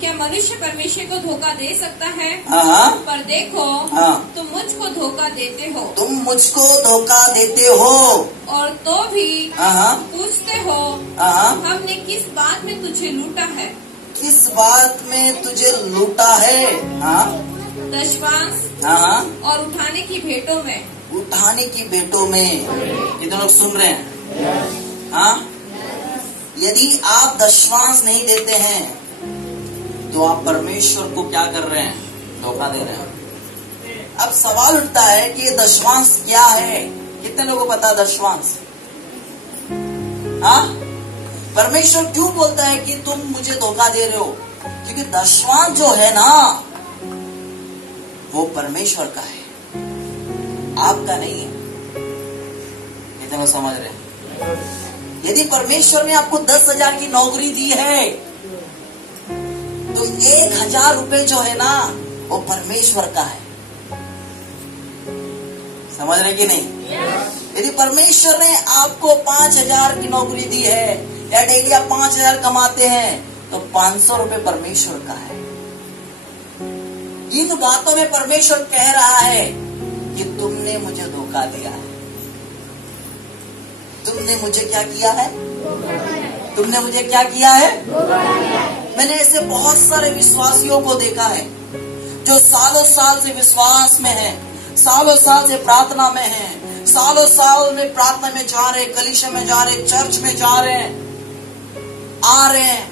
क्या मनुष्य परमेश्वर को धोखा दे सकता है? हाँ। पर देखो, हाँ। तुम मुझको धोखा देते हो। तुम मुझको धोखा देते हो और तो भी हाँ। पूछते हो, हाँ। हमने किस बात में तुझे लूटा है? किस बात में तुझे लूटा है? हाँ। दशवांश हाँ। और उठाने की भेंटों में। उठाने की भेंटों में। कितने लोग सुन रहे हैं? हाँ। यदि आप दशवांश नहीं देते हैं तो आप परमेश्वर को क्या कर रहे हैं? धोखा दे रहे हैं। अब सवाल उठता है कि ये दशवांश क्या है? कितने लोगों को पता है दशवांश? हाँ। परमेश्वर क्यों बोलता है कि तुम मुझे धोखा दे रहे हो? क्योंकि दशवांश जो है ना, वो परमेश्वर का है, आपका नहीं है। कितने लोग समझ रहे हैं? यदि परमेश्वर ने आपको 10,000 की नौकरी दी है तो 1,000 रुपए जो है ना, वो परमेश्वर का है। समझ रहे कि नहीं? यदि परमेश्वर ने आपको 5,000 की नौकरी दी है या डेली आप 5,000 कमाते हैं तो 500 रुपए परमेश्वर का है। इन बातों में परमेश्वर कह रहा है कि तुमने मुझे धोखा दिया है। तुमने मुझे क्या किया है? तुमने मुझे क्या किया है? मैंने ऐसे बहुत सारे विश्वासियों को देखा है जो सालों साल से विश्वास में है, सालों साल से प्रार्थना में है, सालों साल में प्रार्थना में जा रहे, कलीसिया में जा रहे, चर्च में जा रहे हैं, आ रहे हैं,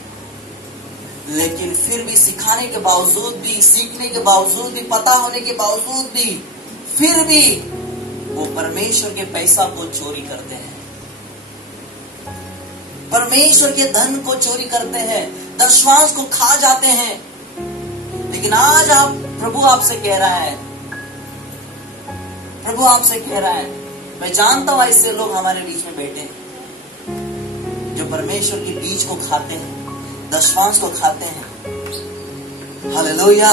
लेकिन फिर भी सिखाने के बावजूद भी, सीखने के बावजूद भी, पता होने के बावजूद भी, फिर भी वो परमेश्वर के पैसा को चोरी करते हैं, परमेश्वर के धन को चोरी करते हैं, दशवांश को खा जाते हैं। लेकिन आज प्रभु आपसे कह रहा है, प्रभु आपसे कह रहा है, मैं जानता हूं ऐसे लोग हमारे बीच में बैठे हैं जो परमेश्वर के बीज को खाते हैं, दशवांश को खाते हैं। Hallelujah,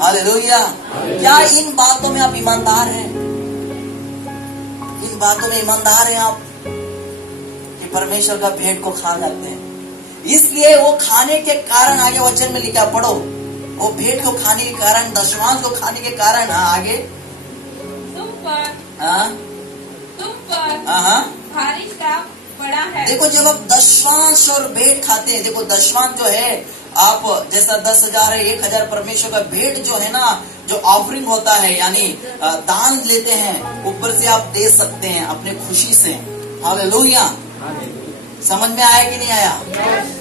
hallelujah. क्या इन बातों में आप ईमानदार हैं? इन बातों में ईमानदार हैं आप कि परमेश्वर का भेंट को खा जाते हैं? इसलिए वो खाने के कारण, आगे वचन में लिखा, पढ़ो, वो भेंट को खाने के कारण, दशवांश को खाने के कारण, आगे तुम पर भारी श्राप पड़ा है। देखो, जब आप दशवांश और भेंट खाते हैं, देखो दशवांश जो है, आप जैसा 10,000 है, 1,000 परमेश्वर का, भेंट जो है ना, जो ऑफरिंग होता है, यानी दान लेते हैं, ऊपर से आप दे सकते हैं अपने खुशी से। हालेलुया। समझ में आया कि नहीं आया?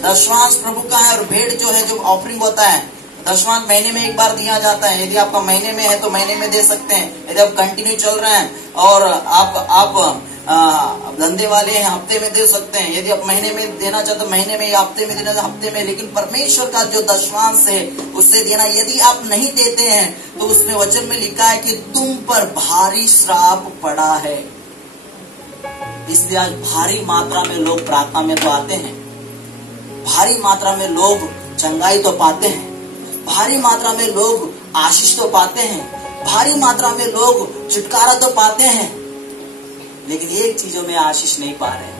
दशवांश प्रभु का है और भेंट जो है, जो ऑफरिंग होता है, दशवांश महीने में एक बार दिया जाता है। यदि आपका महीने में है तो महीने में दे सकते हैं। यदि आप कंटिन्यू चल रहे हैं और आप धंधे वाले हैं, हफ्ते में दे सकते हैं। यदि आप महीने में देना चाहते तो महीने में, हफ्ते में देना हफ्ते में। लेकिन परमेश्वर का जो दशवांश है उससे देना। यदि आप नहीं देते हैं तो उसमें वचन में लिखा है कि तुम पर भारी श्राप पड़ा है। इसलिए आज भारी मात्रा में लोग प्रार्थना में तो आते हैं, भारी मात्रा में लोग चंगाई तो पाते हैं, भारी मात्रा में लोग आशीष तो पाते हैं, भारी मात्रा में लोग छुटकारा तो पाते हैं, लेकिन एक चीजों में आशीष नहीं पा रहे हैं।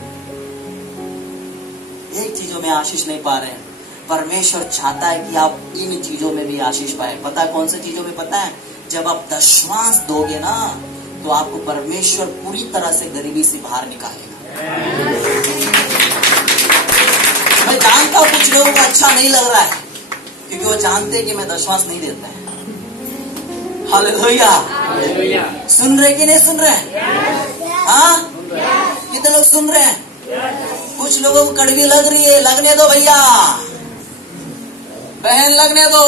एक चीजों में आशीष नहीं पा रहे हैं। परमेश्वर चाहता है कि आप इन चीजों में भी आशीष पाए। पता है कौन सी चीजों में? पता है, जब आप दशवांश दोगे ना तो आपको परमेश्वर पूरी तरह से गरीबी से बाहर निकालेगा। मैं जानता हूं कुछ लोगों को अच्छा नहीं लग रहा है क्योंकि वो जानते हैं कि मैं दशवांश नहीं देता है। हालेलुया। सुन रहे कि नहीं सुन रहे? हाँ, कितने लोग सुन रहे हैं? कुछ लोगों को कड़वी लग रही है, लगने दो भैया बहन, लगने दो।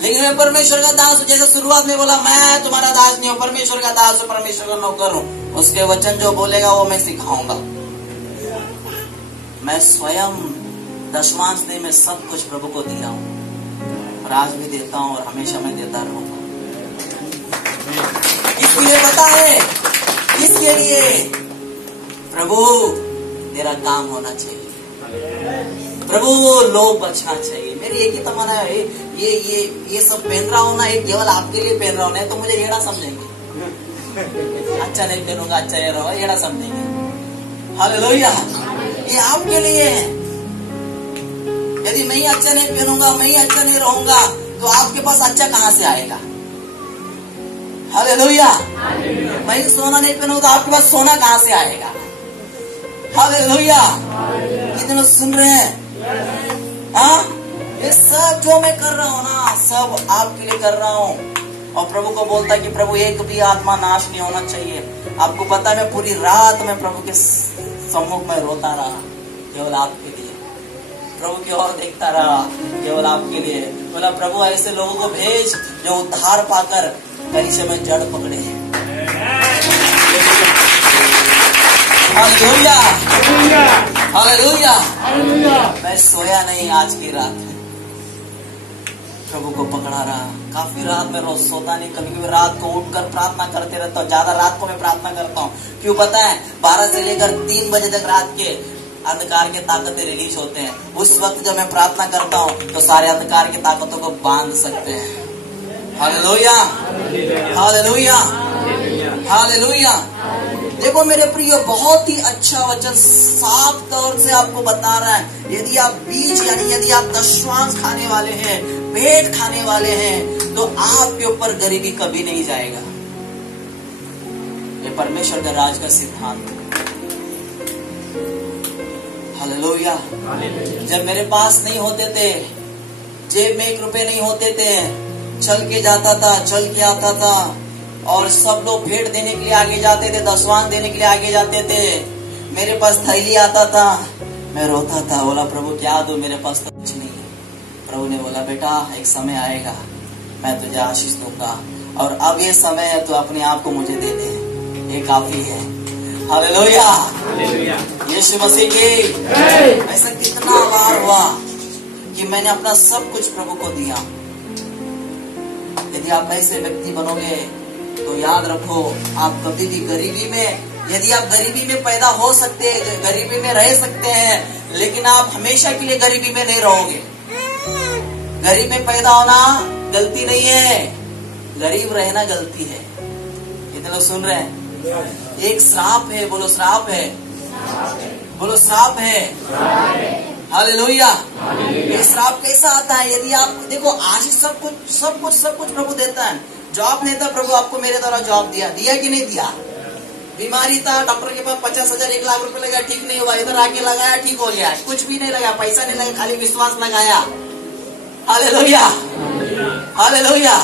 लेकिन मैं परमेश्वर का दास हूं। जैसे शुरुआत में बोला, मैं तुम्हारा दास नहीं हूं, परमेश्वर का दास हूं, परमेश्वर का नौकर हूं। उसके वचन जो बोलेगा वो मैं सिखाऊंगा। मैं स्वयं दशवांश नहीं, मैं सब कुछ प्रभु को दिया हूं और आज भी देता हूं और हमेशा मैं देता रहूंगा। इसलिए पता है, इसके लिए प्रभु तेरा काम होना चाहिए, प्रभु लोग बचना चाहिए। मेरी एक ही तमन्ना है, ये सब पहन रहा हूं ना, ये केवल आपके लिए पहन रहा हूं, नहीं तो मुझे येड़ा समझेंगे। अच्छा नहीं पहनूंगा, अच्छा ये रहो, येड़ा समझेंगे। हालेलुया। ये आपके लिए है, यदि मैं ही अच्छा नहीं पहनूंगा, मैं ही अच्छा नहीं रहूंगा, तो आपके पास अच्छा कहाँ से आएगा? हालेलुया। मैं ही सोना नहीं पहनूंगा तो आपके पास सोना कहाँ से आएगा? हालेलुया। कितने लोग सुन रहे हैं? हाँ, ये सब जो मैं कर रहा हूँ ना, सब आपके लिए कर रहा हूँ। और प्रभु को बोलता है कि प्रभु एक भी आत्मा नाश नहीं होना चाहिए। आपको पता है मैं पूरी रात में प्रभु के सम्मुख में रोता रहा, केवल आपके लिए। प्रभु की ओर देखता रहा, केवल आपके लिए। बोला प्रभु ऐसे लोगों को भेज जो उद्धार पाकर कलीसिया में जड़ पकड़े। Hallelujah, hallelujah. मैं सोया नहीं आज की रात, प्रभु को पकड़ा रहा। काफी रात में रोज सोता नहीं, कभी कभी रात को उठकर प्रार्थना करते रहता हूँ। ज्यादा रात को मैं प्रार्थना करता हूँ, क्यों पता है? 12 से लेकर 3 बजे तक रात के अंधकार के ताकतें रिलीज होते हैं। उस वक्त जब मैं प्रार्थना करता हूँ तो सारे अंधकार की ताकतों को बांध सकते हैं। Hallelujah, hallelujah, hallelujah. देखो मेरे प्रिय, बहुत ही अच्छा वचन साफ तौर से आपको बता रहा है। यदि आप बीज यानी यदि आप दशमांश खाने वाले हैं, भेंट खाने वाले हैं, तो आपके ऊपर गरीबी कभी नहीं जाएगा। ये परमेश्वर का राज का सिद्धांत। हालेलुया। जब मेरे पास नहीं होते थे, जेब में 1 रुपए नहीं होते थे, चल के जाता था, चल के आता था, और सब लोग भेंट देने के लिए आगे जाते थे, दशमांश देने के लिए आगे जाते थे। मेरे पास थैली आता था, मैं रोता था, बोला प्रभु क्या दूं, मेरे पास तो कुछ नहीं है। प्रभु ने बोला बेटा एक समय आएगा, मैं तुझे आशीष दूंगा, और अब ये समय है, तो अपने आप को मुझे दे दे, ये काफी है। हालेलुया, यीशु मसीह की। ऐसा कितना बार हुआ कि मैंने अपना सब कुछ प्रभु को दिया। यदि आप ऐसे व्यक्ति बनोगे तो याद रखो, आप कभी भी गरीबी में, यदि आप गरीबी में पैदा हो सकते हैं, गरीबी में रह सकते हैं, लेकिन आप हमेशा के लिए गरीबी में नहीं रहोगे। गरीब में पैदा होना गलती नहीं है, गरीब रहना गलती है। कितने लोग सुन रहे हैं? एक श्राप है, बोलो श्राप है, बोलो श्राप है। हालेलुया। ये श्राप कैसा आता है? यदि आप देखो, आज सब कुछ प्रभु देता है। जॉब नहीं था, प्रभु आपको मेरे द्वारा जॉब दिया कि नहीं दिया? बीमारी था, डॉक्टर के पास 50,000 1 लाख रुपए लगा, ठीक नहीं हुआ, इधर आके लगाया, ठीक हो गया। कुछ भी नहीं लगा, पैसा नहीं लगा, खाली विश्वास लगाया। Hallelujah, hallelujah.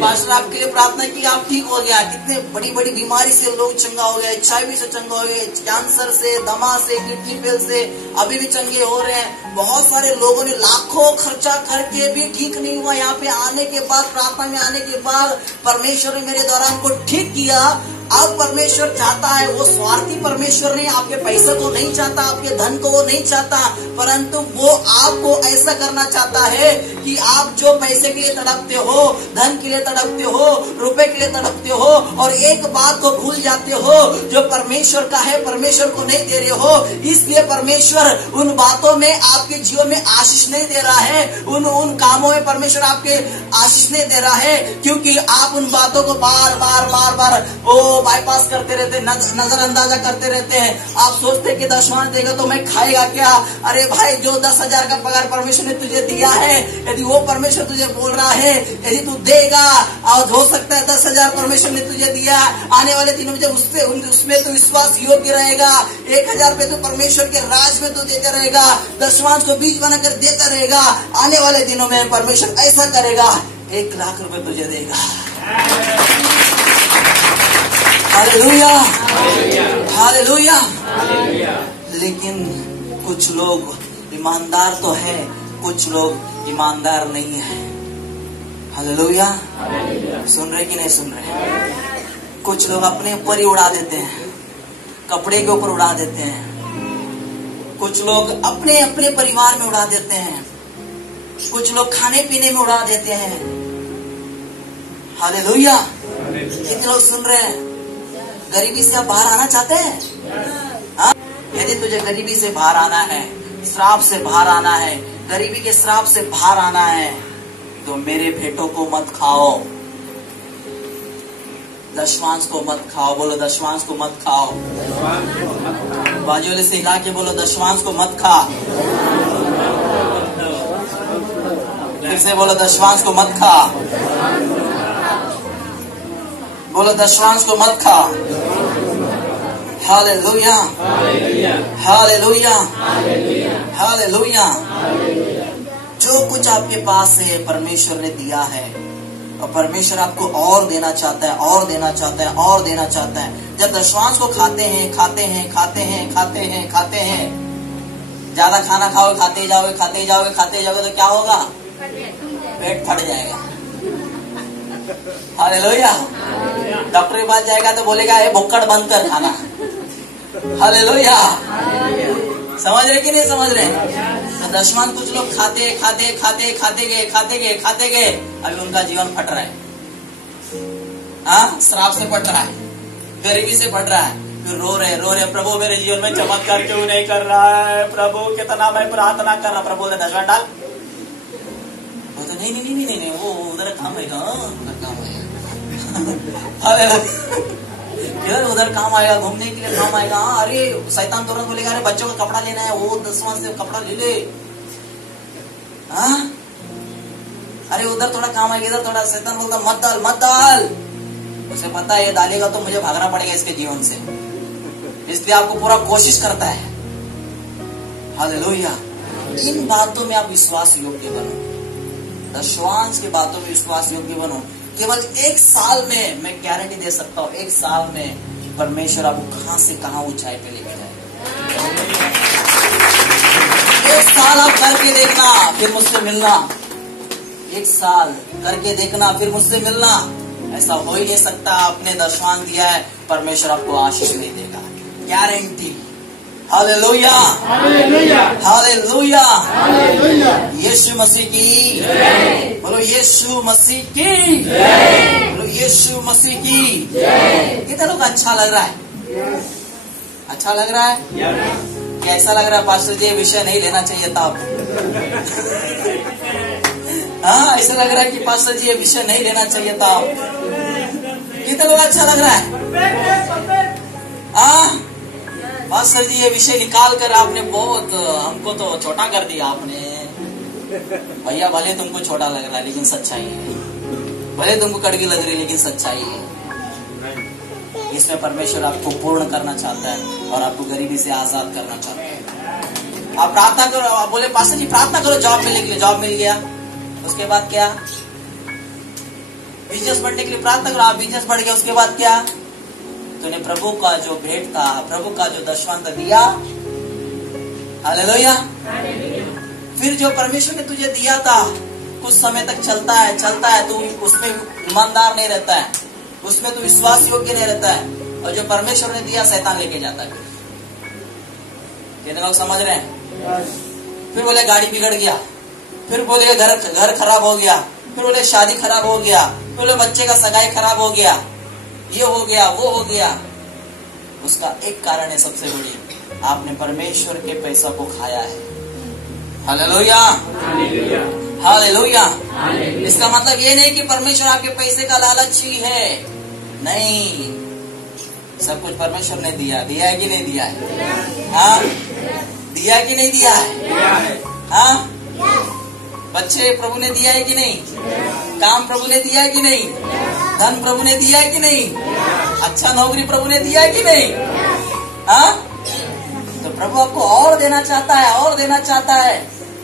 पास्टर आपके लिए प्रार्थना की, आप ठीक हो गया। कितने बड़ी बड़ी बीमारी से लोग चंगा हो गए, HIV से चंगा हो गए, कैंसर से, दमा से, किडनी फेल से, अभी भी चंगे हो रहे हैं। बहुत सारे लोगों ने लाखों खर्चा करके भी ठीक नहीं हुआ। यहाँ पे आने के बाद, प्रार्थना में आने के बाद परमेश्वर ने मेरे द्वारा उनको ठीक किया। अब परमेश्वर चाहता है, वो स्वार्थी परमेश्वर नहीं, आपके पैसे को नहीं चाहता, आपके धन को वो नहीं चाहता, परंतु वो आपको ऐसा करना चाहता है कि आप जो पैसे के लिए तड़पते हो, धन के लिए तड़पते हो, रुपए के लिए तड़पते हो, और एक बात को भूल जाते हो जो परमेश्वर का है, परमेश्वर को नहीं दे रहे हो। इसलिए परमेश्वर उन बातों में आपके जीवन में आशीष नहीं दे रहा है, उन कामों में परमेश्वर आपके आशीष नहीं दे रहा है, क्योंकि आप उन बातों को बार बार बाईपास करते रहते, नजरअंदाजा करते रहते हैं। आप सोचते कि दशमांश देगा तो मैं खाएगा क्या? अरे भाई, जो 10,000 का पगार परमेश्वर ने तुझे दिया है, यदि वो परमेश्वर तुझे बोल रहा है, यदि तू देगा, और हो सकता है 10,000 परमेश्वर ने तुझे दिया, आने वाले दिनों में उसमें तो विश्वास योग्य रहेगा। 1,000 पे तो परमेश्वर के राज में तो देते रहेगा, दशमांश को बीज बनाकर देता रहेगा। आने वाले दिनों में परमेश्वर ऐसा करेगा, 1 लाख रुपए तुझे देगा। Hallelujah, hallelujah. लेकिन कुछ लोग ईमानदार तो है, कुछ लोग ईमानदार नहीं है। हालेलुया। सुन रहे कि नहीं सुन रहे? कुछ लोग अपने ऊपर ही उड़ा देते हैं, कपड़े के ऊपर उड़ा देते हैं। कुछ लोग अपने अपने परिवार में उड़ा देते हैं, कुछ लोग खाने पीने में उड़ा देते हैं। हालेलुया। कितने लोग सुन रहे हैं? गरीबी से आप बाहर आना चाहते हैं? यदि तुझे गरीबी से बाहर आना है, श्राप से बाहर आना है, गरीबी के श्राप से बाहर आना है, तो मेरे भेंटों को मत खाओ, दशमांश को मत खाओ। बोलो दशमांश को मत खाओ। बाजू वाले से हिला के बोलो दशमांश को मत खा। फिर से बोलो, दशवांश को मत खा। बोलो, दशवांश को मत खा। Hallelujah, hallelujah, hallelujah. जो कुछ आपके पास है परमेश्वर ने दिया है, और परमेश्वर आपको और देना चाहता है, और देना चाहता है, और देना चाहता है। जब दशवांश को खाते हैं, खाते हैं, खाते हैं, खाते हैं, खाते हैं, ज्यादा खाना खाओगे, खाते जाओगे, खाते जाओगे, खाते जाओगे, तो क्या होगा? पेट फट जाएगा। हालेलुया। डॉक्टर के पास जाएगा तो बोलेगा ये भुक्कड़ बंद कर खाना। हालेलुया। समझ रहे कि नहीं समझ रहे? तो दशवांश कुछ लोग खाते खाते खाते खाते गए, खाते गए, खाते गए, अभी उनका जीवन फट रहा है। हाँ, श्राप से फट रहा है, गरीबी से फट रहा है, फिर रो रहे, प्रभु मेरे जीवन में चमत्कार क्यों नहीं कर रहा है? प्रभु कितना मैं प्रार्थना कर रहा। प्रभु ने दशवांश डाल। वो तो नहीं, वो उधर काम आएगा, उधर काम आएगा। उधर काम आएगा, घूमने के लिए काम आएगा। अरे शैतान तुरंत बोलेगा, अरे बच्चों का कपड़ा लेना है, वो दशवांश से कपड़ा ले ले। हाँ, अरे उधर थोड़ा काम आएगा, इधर थोड़ा। शैतान बोलता मत डाल, मत डाल। उसे पता है ये डालेगा तो मुझे भागना पड़ेगा इसके जीवन से, इसलिए आपको पूरा कोशिश करता है। हालेलुया। इन बातों में आप विश्वास योग्य बनो, दशवांश की बातों में विश्वास योग्य बनो। केवल 1 साल में मैं गारंटी दे सकता हूँ, 1 साल में परमेश्वर आपको कहां से कहां ऊंचाई पे लेके जाएगा। 1 साल आप करके देखना, फिर मुझसे मिलना। 1 साल करके देखना, फिर मुझसे मिलना। ऐसा हो ही नहीं सकता। आपने दशवांश दिया है, परमेश्वर आपको आशीष नहीं देगा, guarantee. Hallelujah, hallelujah, hallelujah, hallelujah. Yeshu Masih की जय। बोलो यीशु मसीह की जय। बोलो यीशु मसीह की जय। कितने लोग अच्छा लग रहा है? अच्छा लग रहा है? कैसा लग रहा है? पास्टर जी, विषय नहीं लेना चाहिए था। हाँ, ऐसा लग रहा है कि पास्टर जी ये विषय नहीं लेना चाहिए था। कितने लोग अच्छा लग रहा है? हाँ, पास्टर जी ये विषय निकाल कर आपने बहुत हमको तो छोटा कर दिया आपने। भैया, भले तुमको छोटा लग रहा है लेकिन सच्चाई है, भले तुमको कड़वी लग रही है लेकिन सच्चाई है। इसमें परमेश्वर आपको पूर्ण करना चाहता है और आपको गरीबी से आजाद करना चाहता है। आप प्रार्थना करो, आप बोले पास्टर जी प्रार्थना करो जॉब मिलने के लिए, जॉब मिल गया, उसके बाद क्या? बिजनेस बढ़ने के लिए प्रार्थना करो, आप बिजनेस बढ़ गया, उसके बाद क्या? तूने प्रभु का जो भेंट था, प्रभु का जो दशवांश दिया, हालेलुया। फिर जो परमेश्वर ने तुझे दिया था कुछ समय तक चलता है, तू उसमें ईमानदार नहीं रहता है, उसमें तू विश्वास योग्य नहीं रहता है, और जो परमेश्वर ने दिया शैतान लेके जाता है। कितने लोग समझ रहे हैं? फिर बोले गाड़ी बिगड़ गया, फिर बोले घर खराब हो गया, फिर बोले शादी खराब हो गया, फिर बोले बच्चे का सगाई खराब हो गया, ये हो गया, वो हो गया। उसका एक कारण है सबसे बड़ी, आपने परमेश्वर के पैसा को खाया है। Hallelujah, hallelujah. इसका मतलब ये नहीं कि परमेश्वर आपके पैसे का लालची है, नहीं। सब कुछ परमेश्वर ने दिया है कि नहीं दिया है? हाँ, दिया कि नहीं दिया है? हाँ, बच्चे प्रभु ने दिया है कि नहीं? काम प्रभु ने दिया है कि नहीं? धन प्रभु ने दिया है कि नहीं? अच्छा नौकरी प्रभु ने दिया है कि नहीं? हाँ, तो प्रभु आपको और देना चाहता है, और देना चाहता है।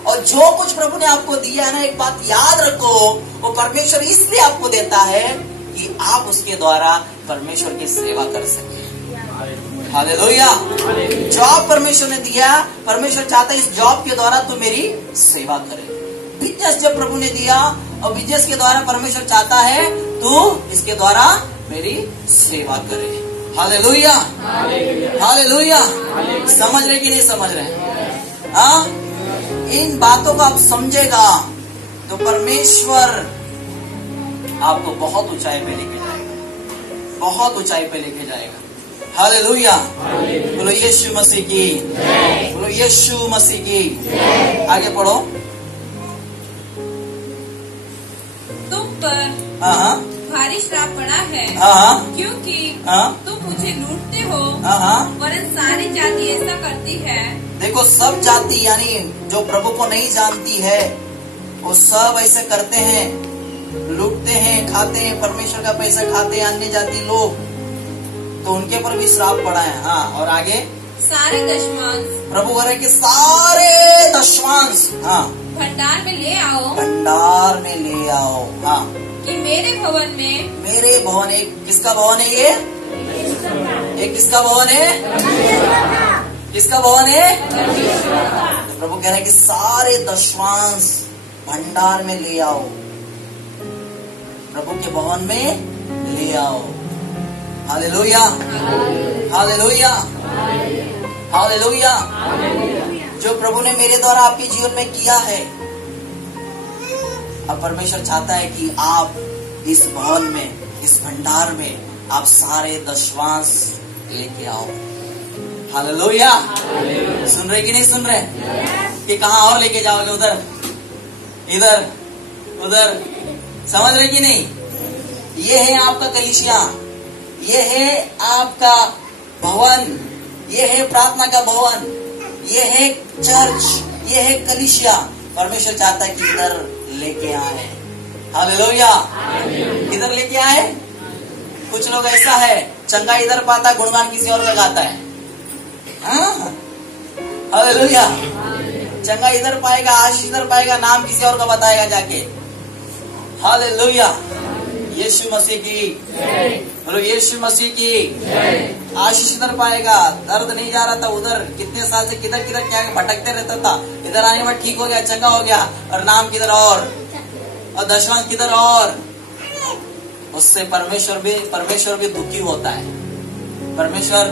और जो कुछ प्रभु ने आपको दिया है ना, एक बात याद रखो, वो परमेश्वर इसलिए आपको देता है कि आप उसके द्वारा परमेश्वर की सेवा कर सके। हालेलुया। जॉब परमेश्वर ने दिया, परमेश्वर चाहता है इस जॉब के द्वारा तू मेरी सेवा करे। बिजनेस जब प्रभु ने दिया, और बिजनेस के द्वारा परमेश्वर चाहता है तू इसके द्वारा मेरी सेवा करे। Hallelujah, hallelujah. समझ रहे कि नहीं समझ रहे? हाँ, इन बातों को आप समझेगा तो परमेश्वर आपको बहुत ऊंचाई पे लेके जाएगा, बहुत ऊंचाई पे लेके जाएगा। हालेलुया। बोलो यीशु मसीह की, बोलो यीशु मसीह की। आगे पढ़ो। तुम पर हाँ, भारी श्राप पड़ा है, हाँ, क्योंकि तुम मुझे लूटते हो, वरन सारी जाति ऐसा करती है। देखो, सब जाति यानी जो प्रभु को नहीं जानती है, वो सब ऐसे करते हैं, लूटते हैं, खाते हैं, परमेश्वर का पैसा खाते हैं अन्य जाति लोग, तो उनके पर भी श्राप पड़ा है। हाँ, और आगे सारे दशमांश प्रभु कह रहे कि सारे दशमांश, हाँ, भंडार में ले आओ, भंडार में ले आओ। हाँ, कि मेरे भवन में, मेरे भवन, एक किसका भवन है ये? एक किसका भवन है? किसका भवन है? तो प्रभु कह रहे हैं कि सारे दशमांश भंडार में ले आओ, प्रभु के भवन में ले आओ। Hallelujah, hallelujah, hallelujah. जो प्रभु ने मेरे द्वारा आपके जीवन में किया है, अब परमेश्वर चाहता है कि आप इस भवन में, इस भंडार में आप सारे दशमांश लेके आओ। हालेलुया। सुन रहे कि नहीं सुन रहे? कि कहाँ और लेके जाओगे? उधर, इधर, उधर। समझ रहे कि नहीं? ये है आपका कलीसिया, ये है आपका भवन, ये है प्रार्थना का भवन, ये है चर्च, ये है कलीसिया। परमेश्वर चाहता है कि इधर लेके आए। हालेलुया। इधर लेके आए। कुछ लोग ऐसा है, चंगा इधर पाता, गुणगान किसी और का गाता है। हालेलुया। चंगा इधर पाएगा, आशीष इधर पाएगा, नाम किसी और का बताएगा जाके। हालेलुया। यीशु मसीह की, बोलो यीशु मसीह की। आशीष इधर पाएगा, दर्द नहीं जा रहा था उधर, कितने साल से किधर किधर क्या भटकते रहता था, इधर आने में ठीक हो गया, चंगा हो गया, और नाम किधर और दशमांश किधर और। उससे परमेश्वर भी दुखी होता है। परमेश्वर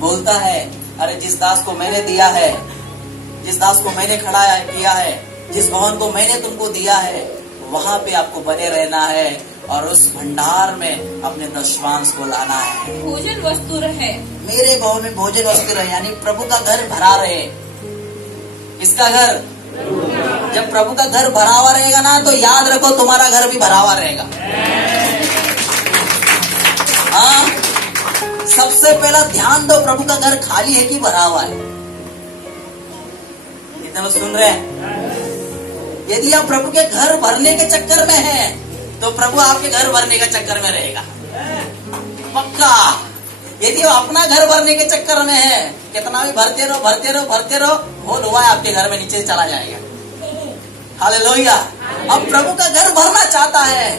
बोलता है, अरे जिस दास को मैंने दिया है, जिस दास को मैंने खड़ा किया है, जिस भवन को मैंने तुमको दिया है, वहां पे आपको बने रहना है और उस भंडार में अपने दशमांश को लाना है। भोजन वस्तु रहे, मेरे भवन में भोजन वस्तु रहे, यानी प्रभु का घर भरा रहे। किसका घर? जब प्रभु का घर भरा हुआ रहेगा ना, तो याद रखो तुम्हारा घर भी भरा हुआ रहेगा। हाँ, सबसे पहला ध्यान दो, प्रभु का घर खाली है कि भरा हुआ है। कितने लोग सुन रहे हैं? यदि आप प्रभु के घर भरने के चक्कर में हैं, तो प्रभु आपके घर भरने के चक्कर में रहेगा पक्का। यदि वो अपना घर भरने के चक्कर में है, कितना भी भरते रहो भरते रहो भरते रहो, होल हुआ है आपके घर में नीचे से चला जाएगा। हालेलुया। अब प्रभु का घर भरना चाहता है,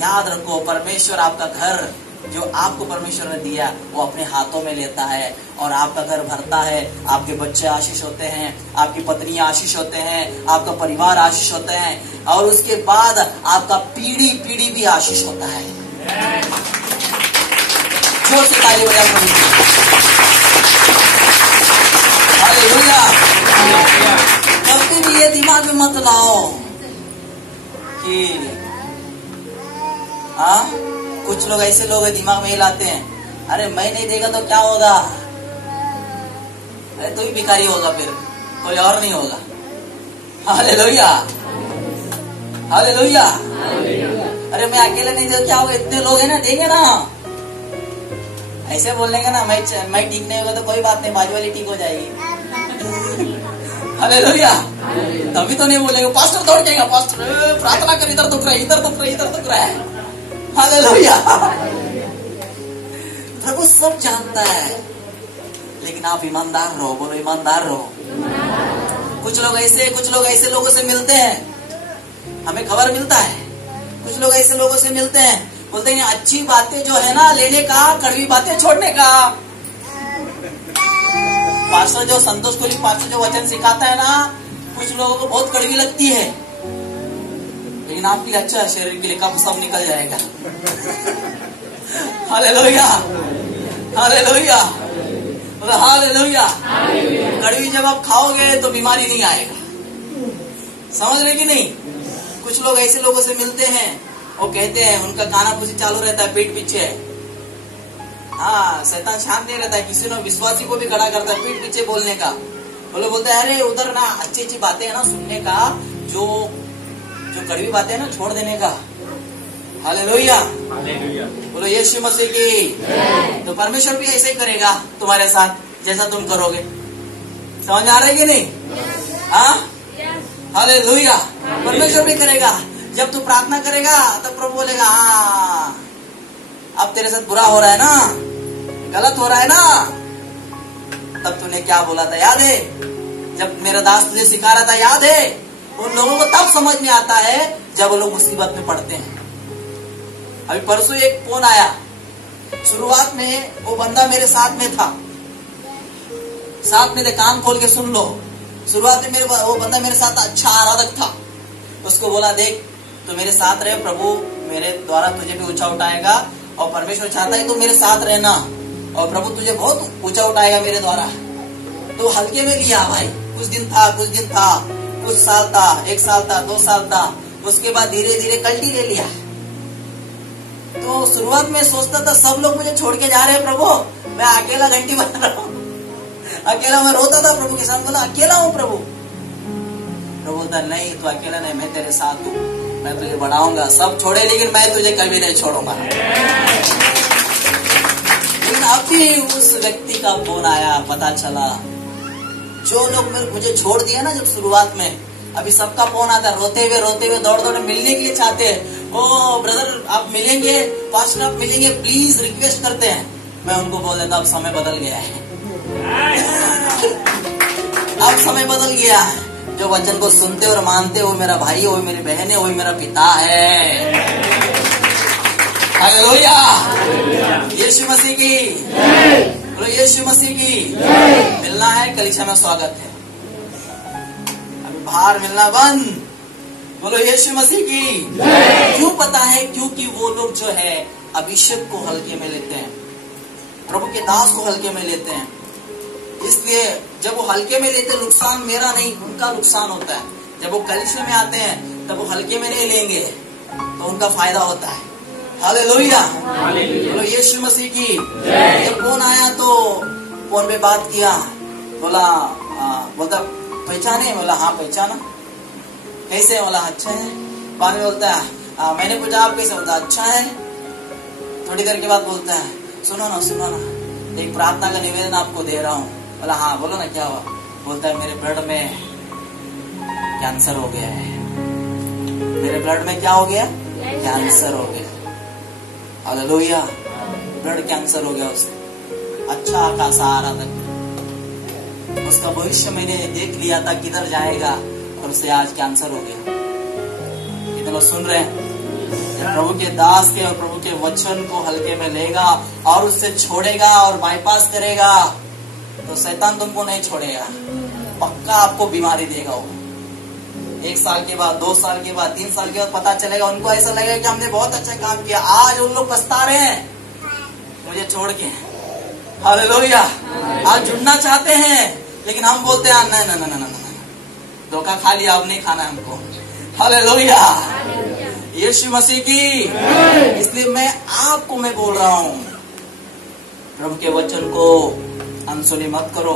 याद रखो परमेश्वर आपका घर जो आपको परमेश्वर ने दिया वो अपने हाथों में लेता है और आपका घर भरता है। आपके बच्चे आशीष होते हैं, आपकी पत्नी आशीष होते हैं, आपका परिवार आशीष होते हैं, और उसके बाद आपका पीढ़ी पीढ़ी भी आशीष होता है। जोर से ताली बजा। हालेलुया। कभी भी ये दिमाग में मत लाओ कि कुछ लोग ऐसे लोग दिमाग में ही लाते हैं, अरे मैं नहीं देगा तो क्या होगा, अरे तू ही भिखारी होगा, फिर कोई और नहीं होगा। Hallelujah, hallelujah. अरे मैं अकेले नहीं दे क्या होगा, इतने लोग हैं ना, देंगे ना। ऐसे बोलेंगे ना, मैं ठीक नहीं होगा तो कोई बात नहीं, बाजू वाली ठीक हो जाएगी। हालेलुया। तभी तो नहीं बोलेंगे, पास्टर दौड़ जाएगा, पास्टर प्रार्थना कर, इधर दुख रहा है, इधर दुख रहा है, इधर दुख रहा है। हालेलुया। प्रभु सब जानता है, लेकिन आप ईमानदार रहो। बोलो ईमानदार रहो। कुछ लोग ऐसे लोगों से मिलते हैं, हमें खबर मिलता है, कुछ लोग ऐसे लोगों से मिलते हैं, बोलते हैं अच्छी बातें जो है ना लेने का, कड़वी बातें छोड़ने का। पास्टर जो संतोष कोली पास्टर जो वचन सिखाता है ना, कुछ लोगों को बहुत कड़वी लगती है, लेकिन आपके लिए अच्छा है, शरीर के लिए कब सब निकल जाएगा। Hallelujah, hallelujah, hallelujah. कड़वी जब आप खाओगे तो बीमारी नहीं आएगा। समझ रहे कि नहीं? कुछ लोग ऐसे लोगों से मिलते हैं, वो कहते हैं, उनका गाना कुछ चालू रहता है पीठ पीछे। हाँ, शैतान शांत नहीं रहता है, किसी ने विश्वासी को भी खड़ा करता है पीठ पीछे बोलने का। वो लोग बोलते हैं अरे उधर ना अच्छी अच्छी बातें है ना सुनने का, जो कड़वी बातें है ना छोड़ देने का। हालेलुया, बोलो यीशु मसीह की। तो परमेश्वर भी ऐसे ही करेगा तुम्हारे साथ, जैसा तुम करोगे। समझ आ रही है कि नहीं? हाँ, हालेलुया। परमेश्वर भी करेगा। जब तू प्रार्थना करेगा तब प्रभु बोलेगा हाँ अब तेरे साथ बुरा हो रहा है ना, गलत हो रहा है ना, तब तूने क्या बोला था याद है? जब मेरा दास तुझे सिखा रहा था याद है? उन लोगों को तब समझ में आता है जब वो लोग मुसीबत में पड़ते हैं। अभी परसों एक फोन आया, शुरुआत में वो बंदा मेरे साथ में था, साथ में थे, कान खोल के सुन लो। शुरुआत में वो बंदा मेरे साथ अच्छा आराधक था। उसको बोला देख तो मेरे साथ रहे, प्रभु मेरे द्वारा तुझे भी ऊंचा उठाएगा और परमेश्वर चाहता है तो मेरे साथ रहना और प्रभु तुझे बहुत ऊंचा उठाएगा मेरे द्वारा। तो हल्के में लिया भाई, कुछ दिन था, कुछ साल था, 1 साल था, 2 साल था, उसके बाद धीरे धीरे कल्टी ले लिया। तो शुरुआत में सोचता था सब लोग मुझे छोड़ के जा रहे हैं प्रभु, मैं अकेला घंटी बजा रहा हूँ, अकेला। मैं रोता था प्रभु के साथ, बोला अकेला हूँ प्रभु। प्रभु बोलता नहीं तू अकेला नहीं, मैं तेरे साथ हूँ, मैं तुझे बढ़ाऊंगा। सब छोड़े लेकिन मैं तुझे कभी नहीं छोड़ूंगा। लेकिन अभी उस व्यक्ति का फोन आया, पता चला जो लोग मुझे छोड़ दिया ना जब शुरुआत में, अभी सबका फोन आता, रोते हुए दौड़ मिलने के लिए चाहते हैं। ओ ब्रदर आप मिलेंगे, पास्टर आप मिलेंगे, प्लीज रिक्वेस्ट करते हैं। मैं उनको बोल देता अब समय बदल गया है, अब समय बदल गया है। जो वचन को सुनते और मानते वो मेरा भाई है, वो मेरी बहन है, वो मेरा पिता है। हालेलुया, यीशु मसीह की, बोलो यीशु मसीह की। मिलना है कलीसिया में स्वागत है, अभी बाहर मिलना बंद। बोलो यीशु मसीह की। क्यों पता है? क्योंकि वो लोग जो है अभिषेक को हल्के में लेते हैं, प्रभु के दास को हल्के में लेते हैं। इसलिए जब वो हल्के में लेते नुकसान मेरा नहीं उनका नुकसान होता है। जब वो कलीसिया में आते हैं तब वो हल्के में नहीं लेंगे तो उनका फायदा होता है। हालेलुया, बोलो यीशु मसीह की। जब फोन आया तो फोन पे बात किया, बोलता पहचाने? बोला हाँ पहचाना। कैसे? बोला अच्छा है। बाद में बोलता है मैंने पूछा आप कैसे? बोलता अच्छा है। थोड़ी देर के बाद बोलता है सुनो ना एक प्रार्थना का निवेदन आपको दे रहा हूँ। बोला हाँ बोलो ना क्या हुआ? बोलता है मेरे ब्लड में कैंसर हो गया है। मेरे ब्लड में क्या हो गया? कैंसर हो गया। हालेलुया, ब्लड कैंसर हो गया उसका। अच्छा खासा आराधक, उसका भविष्य मैंने देख लिया था किधर जाएगा और उसे आज कैंसर हो गया। कितने लोग सुन रहे हैं? प्रभु के दास के और प्रभु के वचन को हल्के में लेगा और उससे छोड़ेगा और बाईपास करेगा तो शैतान तुमको नहीं छोड़ेगा, पक्का आपको बीमारी देगा। वो 1 साल के बाद, 2 साल के बाद, 3 साल के बाद पता चलेगा, उनको ऐसा लगेगा कि हमने बहुत अच्छा काम किया। आज उन लोग पछता रहे हैं मुझे छोड़ के। हालेलुया, आज जुड़ना चाहते हैं लेकिन हम बोलते हैं ना, धोखा खा लिया, अब नहीं खाना हमको। हालेलुया, यीशु मसीह की। इसलिए मैं बोल रहा हूँ प्रभु के वचन को अनसुनी मत करो,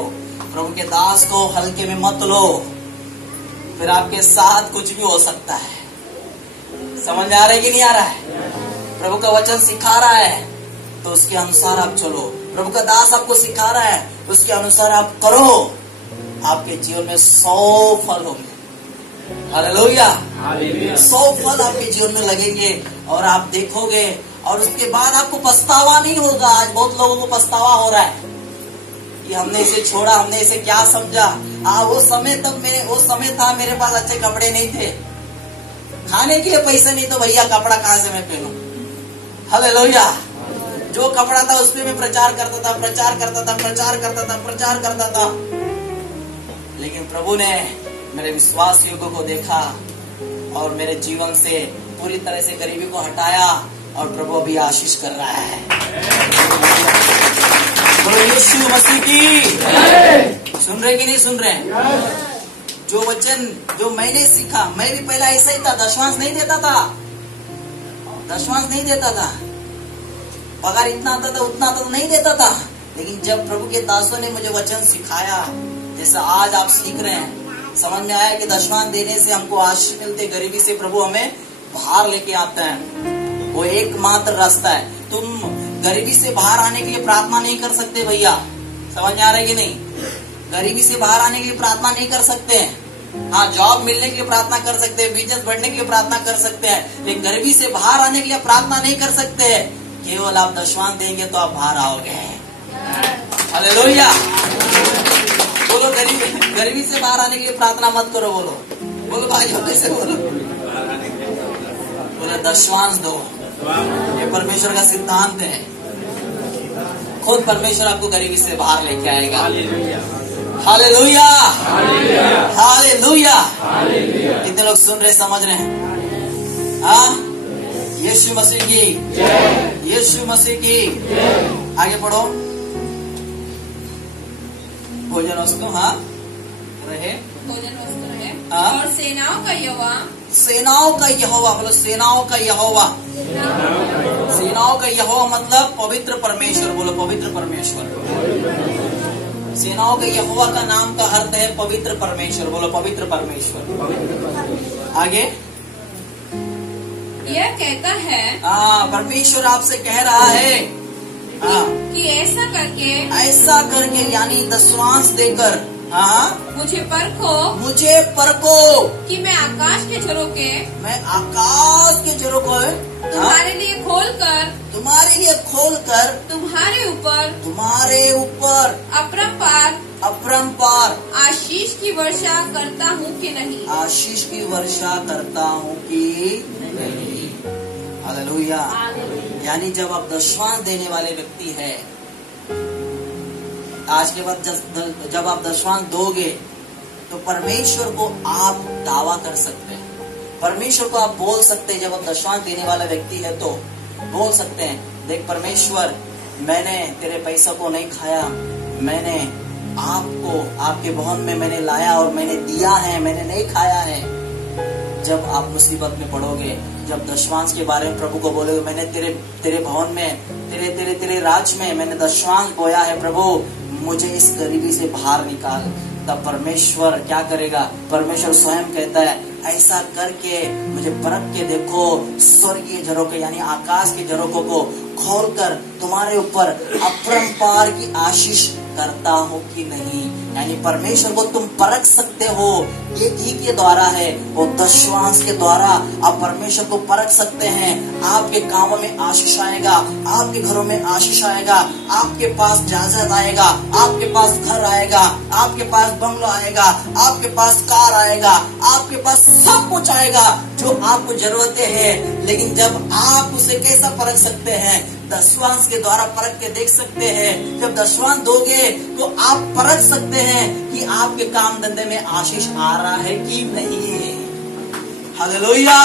प्रभु के दास को हल्के में मत लो, फिर आपके साथ कुछ भी हो सकता है। समझ में आ रहा है कि नहीं आ रहा है? प्रभु का वचन सिखा रहा है तो उसके अनुसार आप चलो। प्रभु का दास आपको सिखा रहा है उसके अनुसार आप करो, आपके जीवन में 100 फल होंगे। हालेलुया, 100 फल आपके जीवन में लगेंगे और आप देखोगे और उसके बाद आपको पछतावा नहीं होगा। आज बहुत लोगों को पछतावा हो रहा है कि हमने इसे छोड़ा, हमने इसे क्या समझा। वो समय था मेरे पास अच्छे कपड़े नहीं थे, खाने के लिए पैसे नहीं तो भैया कपड़ा कहाँ से मैं पहनूं। हालेलुया, जो कपड़ा था उस पे मैं प्रचार करता था। लेकिन प्रभु ने मेरे विश्वास योग्यों को देखा और मेरे जीवन से पूरी तरह से गरीबी को हटाया और प्रभु अभी आशीष कर रहा है। बोलो यीशु मसीह की। सुन रहे कि नहीं सुन रहे? जो वचन जो मैंने सीखा, मैं भी पहला ऐसा ही था, दशमांश नहीं देता था, पगार इतना आता था उतना आता तो नहीं देता था। लेकिन जब प्रभु के दासों ने मुझे वचन सिखाया, जैसा आज आप सीख रहे हैं, समझ में आया कि दशमांश देने से हमको आशीष मिलते, गरीबी से प्रभु हमें बाहर लेके आता है। वो एकमात्र रास्ता है। तुम गरीबी से बाहर आने के लिए प्रार्थना नहीं कर सकते भैया, समझ में आ रहा है कि नहीं? गरीबी से बाहर आने के लिए प्रार्थना नहीं कर सकते हैं। हाँ, जॉब मिलने के लिए प्रार्थना कर सकते हैं, बिजनेस बढ़ने के लिए प्रार्थना कर सकते हैं, लेकिन गरीबी से बाहर आने के लिए प्रार्थना नहीं कर सकते। केवल आप दशवांश देंगे तो आप बाहर आओगे। हालेलुया। बोलो, गरीबी से बाहर आने के लिए प्रार्थना मत करो। बोलो भाई, कैसे बोलो? बोलो दशवांश दो। ये परमेश्वर का सिद्धांत है। खुद परमेश्वर आपको गरीबी से बाहर लेके आएगा। Hallelujah, hallelujah. कितने लोग सुन रहे, समझ रहे हैं? हाँ, यीशु मसीह की, यीशु मसीह की। आगे पढ़ो। भोजन वस्तु, हाँ, रहे, भोजन वस्तु रहे। हाँ? और सेनाओं का यहोवा, सेनाओं का यहोवा। बोलो सेनाओं का यहोवा। सेनाओं का यहोवा मतलब पवित्र परमेश्वर। बोलो पवित्र परमेश्वर। सेनाओं के यहोवा का नाम का अर्थ है पवित्र परमेश्वर। बोलो पवित्र परमेश्वर। आगे यह कहता है, परमेश्वर आपसे कह रहा है कि ऐसा करके यानी दशवांश देकर, हाँ, मुझे परखो, कि मैं आकाश के झरोखे तुम्हारे लिए खोल कर तुम्हारे ऊपर अपरंपार आशीष की वर्षा करता हूँ कि नहीं। आशीष की वर्षा करता हूँ कि नहीं। हालेलुया। यानी जब आप दशवांश देने वाले व्यक्ति हैं, आज के बाद जब आप दशवांश दोगे तो परमेश्वर को आप दावा कर सकते हैं। परमेश्वर को आप बोल सकते हैं। जब आप दशवांश देने वाला व्यक्ति है तो बोल सकते हैं, देख परमेश्वर, मैंने तेरे पैसा को नहीं खाया, मैंने आपको आपके भवन में मैंने लाया और मैंने दिया है, मैंने नहीं खाया है। जब आप मुसीबत में पड़ोगे, जब दशवांश के बारे में प्रभु को बोलोगे, मैंने तेरे भवन में, तेरे राज में मैंने दशवांश बोया है, प्रभु मुझे इस गरीबी से बाहर निकाल, तब परमेश्वर क्या करेगा? परमेश्वर स्वयं कहता है, ऐसा करके मुझे परख के देखो, स्वर्गीय झरोखे यानी आकाश के झरोखों को खोलकर तुम्हारे ऊपर अपरंपार की आशीष करता हो कि नहीं। यानी परमेश्वर को तुम परख सकते हो। एक ही के द्वारा है, वो दशवांश के द्वारा आप परमेश्वर को परख सकते हैं। आपके कामों में आशीष आएगा, आपके घरों में आशीष आएगा, आपके पास जायदाद आएगा, आपके पास घर आएगा, आपके पास बंगला आएगा, आपके पास कार आएगा, आपके पास सब कुछ आएगा जो आपको जरूरतें हैं। लेकिन जब आप उसे कैसा परख सकते हैं? दशवांश के द्वारा परख के देख सकते हैं। जब दशवांश दोगे तो आप परख सकते हैं कि आपके काम धंधे में आशीष आ रहा है कि नहीं। Hallelujah,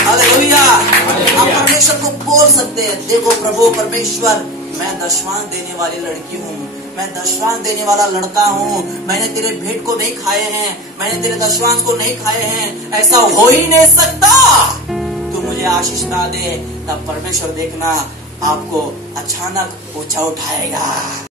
hallelujah. आप परमेश्वर को बोल सकते हैं, देखो प्रभु परमेश्वर, मैं दशवांश देने वाली लड़की हूँ, मैं दशवांश देने वाला लड़का हूँ, मैंने तेरे भेंट को नहीं खाए हैं, मैंने तेरे दशवांश को नहीं खाए हैं, ऐसा हो ही नहीं सकता। तू मुझे आशीष ना दे, तब परमेश्वर देखना आपको अचानक ऊंचा उठाएगा।